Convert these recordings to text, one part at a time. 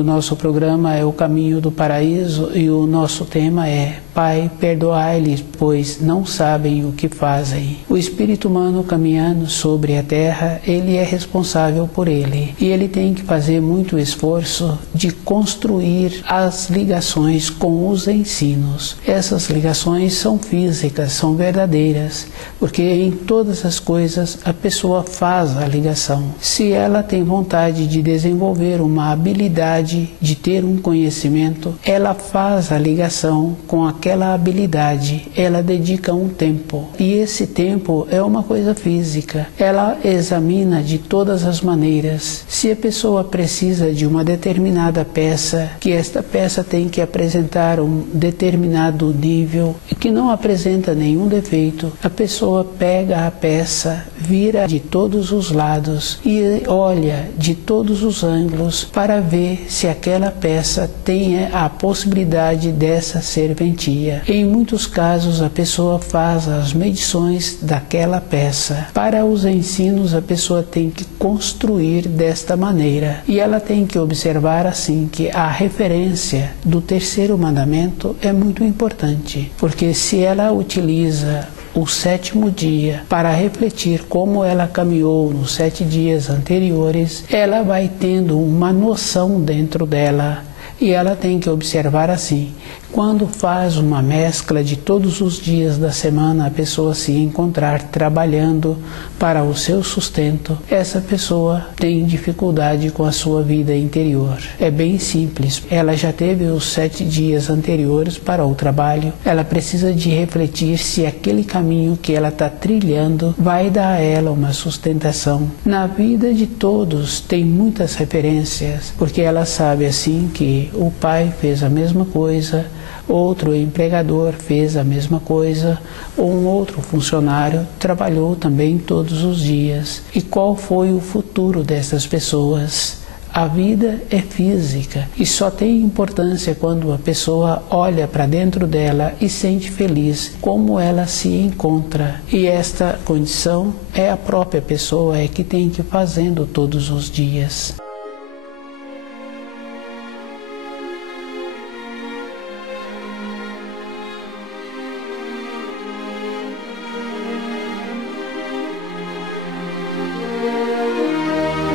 do nosso programa é O Caminho do Paraíso e o nosso tema é Pai, perdoai-lhes, pois não sabem o que fazem. O espírito humano caminhando sobre a terra, ele é responsável por ele. E ele tem que fazer muito esforço de construir as ligações com os ensinos. Essas ligações são físicas, são verdadeiras, porque em todas as coisas a pessoa faz a ligação. Se ela tem vontade de desenvolver uma habilidade, de ter um conhecimento, ela faz a ligação com aquela habilidade, ela dedica um tempo. E esse tempo é uma coisa física. Ela examina de todas as maneiras. Se a pessoa precisa de uma determinada peça, que esta peça tem que apresentar um determinado nível, que não apresenta nenhum defeito, a pessoa pega a peça, vira de todos os lados e olha de todos os ângulos para ver se aquela peça tem a possibilidade dessa serventia. Em muitos casos a pessoa faz as medições daquela peça. Para os ensinos a pessoa tem que construir desta maneira e ela tem que observar assim que a referência do terceiro mandamento é muito importante, porque se ela utiliza o 7º dia para refletir como ela caminhou nos 7 dias anteriores, ela vai tendo uma noção dentro dela e ela tem que observar assim. Quando faz uma mescla de todos os dias da semana, a pessoa se encontrar trabalhando para o seu sustento, essa pessoa tem dificuldade com a sua vida interior. É bem simples. Ela já teve os 7 dias anteriores para o trabalho. Ela precisa de refletir se aquele caminho que ela está trilhando vai dar a ela uma sustentação. Na vida de todos tem muitas referências, porque ela sabe assim que o pai fez a mesma coisa, outro empregador fez a mesma coisa, ou um outro funcionário trabalhou também todos os dias. E qual foi o futuro dessas pessoas? A vida é física e só tem importância quando a pessoa olha para dentro dela e sente feliz como ela se encontra. E esta condição é a própria pessoa que tem que ir fazendo todos os dias.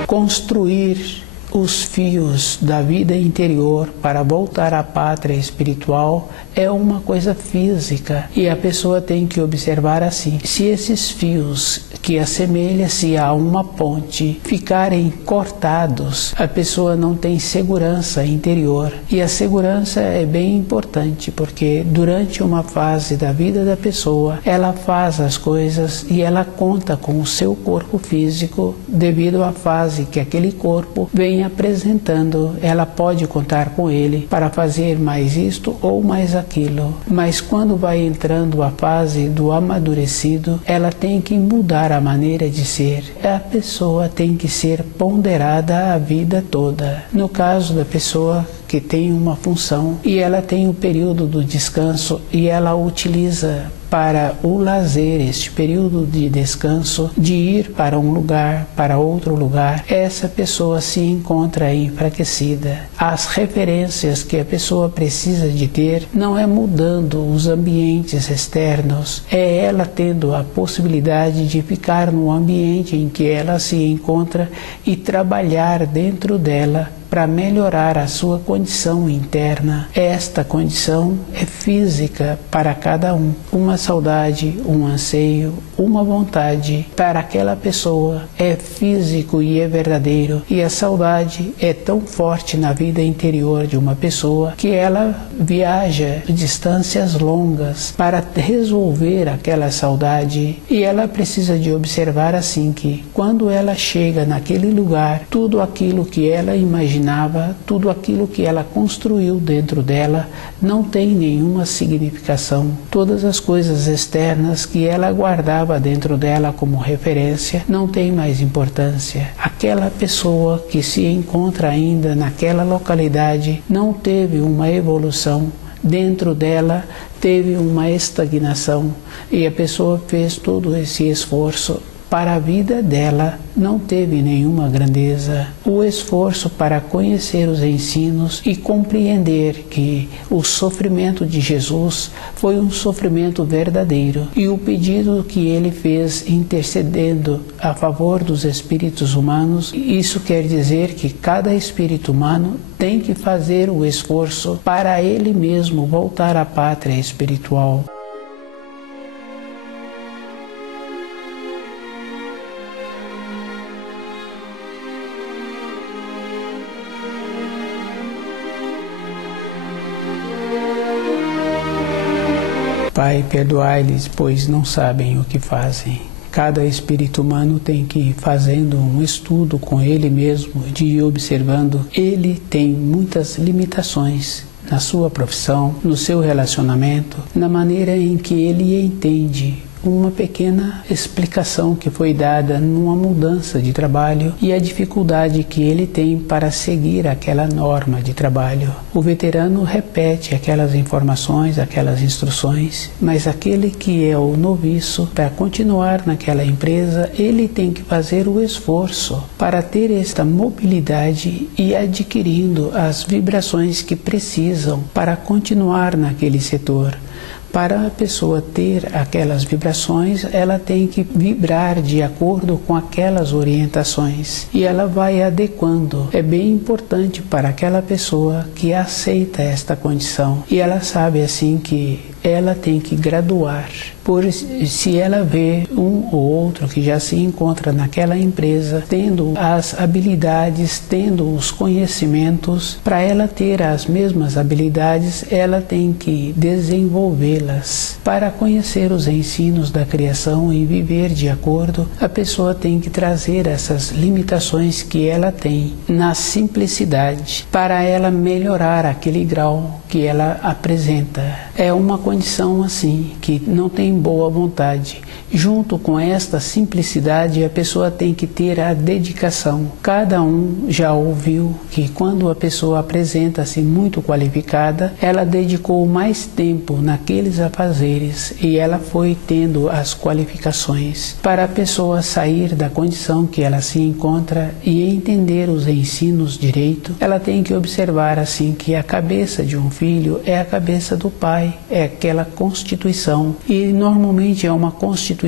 Construir os fios da vida interior para voltar à pátria espiritual é uma coisa física e a pessoa tem que observar assim. Se esses fios que assemelham-se a uma ponte ficarem cortados, a pessoa não tem segurança interior. E a segurança é bem importante porque durante uma fase da vida da pessoa, ela faz as coisas e ela conta com o seu corpo físico devido à fase que aquele corpo vem apresentando. Ela pode contar com ele para fazer mais isto ou mais aquilo. Mas quando vai entrando a fase do amadurecido, ela tem que mudar a maneira de ser. A pessoa tem que ser ponderada a vida toda. No caso da pessoa que tem uma função e ela tem o período do descanso e ela utiliza para o lazer, este período de descanso, de ir para um lugar, para outro lugar, essa pessoa se encontra enfraquecida. As referências que a pessoa precisa de ter não é mudando os ambientes externos, é ela tendo a possibilidade de ficar no ambiente em que ela se encontra e trabalhar dentro dela para melhorar a sua condição interna. Esta condição é física para cada um. Uma saudade, um anseio, uma vontade para aquela pessoa é físico e é verdadeiro. E a saudade é tão forte na vida interior de uma pessoa que ela viaja distâncias longas para resolver aquela saudade. E ela precisa de observar assim que quando ela chega naquele lugar, tudo aquilo que ela imaginava, tudo aquilo que ela construiu dentro dela não tem nenhuma significação. Todas as coisas externas que ela guardava dentro dela como referência não tem mais importância. Aquela pessoa que se encontra ainda naquela localidade não teve uma evolução. Dentro dela teve uma estagnação e a pessoa fez todo esse esforço para a vida dela não teve nenhuma grandeza. O esforço para conhecer os ensinos e compreender que o sofrimento de Jesus foi um sofrimento verdadeiro, e o pedido que ele fez intercedendo a favor dos espíritos humanos, isso quer dizer que cada espírito humano tem que fazer o esforço para ele mesmo voltar à pátria espiritual. Pai, perdoai-lhes, pois não sabem o que fazem. Cada espírito humano tem que ir fazendo um estudo com ele mesmo, de ir observando. Ele tem muitas limitações na sua profissão, no seu relacionamento, na maneira em que ele entende uma pequena explicação que foi dada numa mudança de trabalho e a dificuldade que ele tem para seguir aquela norma de trabalho. O veterano repete aquelas informações, aquelas instruções, mas aquele que é o noviço, para continuar naquela empresa, ele tem que fazer o esforço para ter esta mobilidade e adquirindo as vibrações que precisam para continuar naquele setor. Para a pessoa ter aquelas vibrações, ela tem que vibrar de acordo com aquelas orientações e ela vai adequando. É bem importante para aquela pessoa que aceita esta condição e ela sabe assim que ela tem que graduar. Se ela vê um ou outro que já se encontra naquela empresa, tendo as habilidades, tendo os conhecimentos, para ela ter as mesmas habilidades, ela tem que desenvolvê-las. Para conhecer os ensinos da criação e viver de acordo, a pessoa tem que trazer essas limitações que ela tem na simplicidade, para ela melhorar aquele grau que ela apresenta. É uma condição assim, que não tem boa vontade. Junto com esta simplicidade, a pessoa tem que ter a dedicação. Cada um já ouviu que quando a pessoa apresenta-se muito qualificada, ela dedicou mais tempo naqueles afazeres e ela foi tendo as qualificações. Para a pessoa sair da condição que ela se encontra e entender os ensinos direito, ela tem que observar assim que a cabeça de um filho é a cabeça do pai, é aquela constituição, e normalmente é uma constituição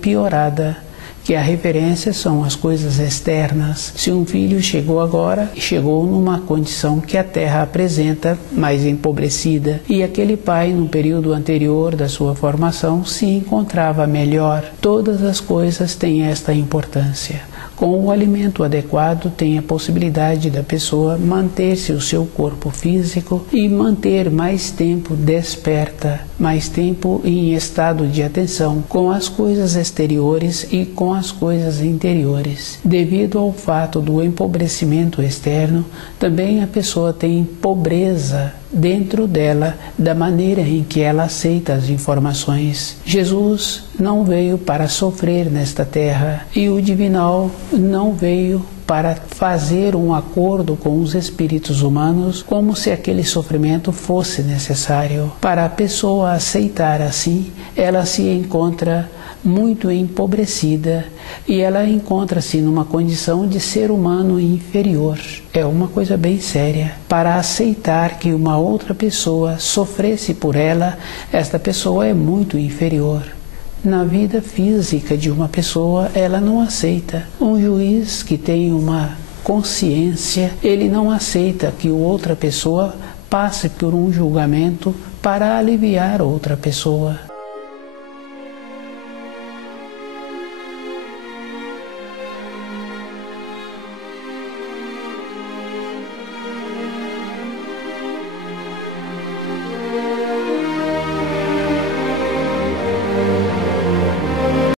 piorada, que a referência são as coisas externas. Se um filho chegou agora, chegou numa condição que a terra apresenta mais empobrecida, e aquele pai no período anterior da sua formação se encontrava melhor. Todas as coisas têm esta importância. Com o alimento adequado, tem a possibilidade da pessoa manter-se o seu corpo físico e manter mais tempo desperta, mais tempo em estado de atenção com as coisas exteriores e com as coisas interiores. Devido ao fato do empobrecimento externo, também a pessoa tem pobreza dentro dela, da maneira em que ela aceita as informações. Jesus não veio para sofrer nesta terra e o divinal não veio para fazer um acordo com os espíritos humanos como se aquele sofrimento fosse necessário. Para a pessoa aceitar assim, ela se encontra muito empobrecida e ela encontra-se numa condição de ser humano inferior. É uma coisa bem séria. Para aceitar que uma outra pessoa sofresse por ela, esta pessoa é muito inferior. Na vida física de uma pessoa, ela não aceita. Um juiz que tem uma consciência, ele não aceita que outra pessoa passe por um julgamento para aliviar outra pessoa.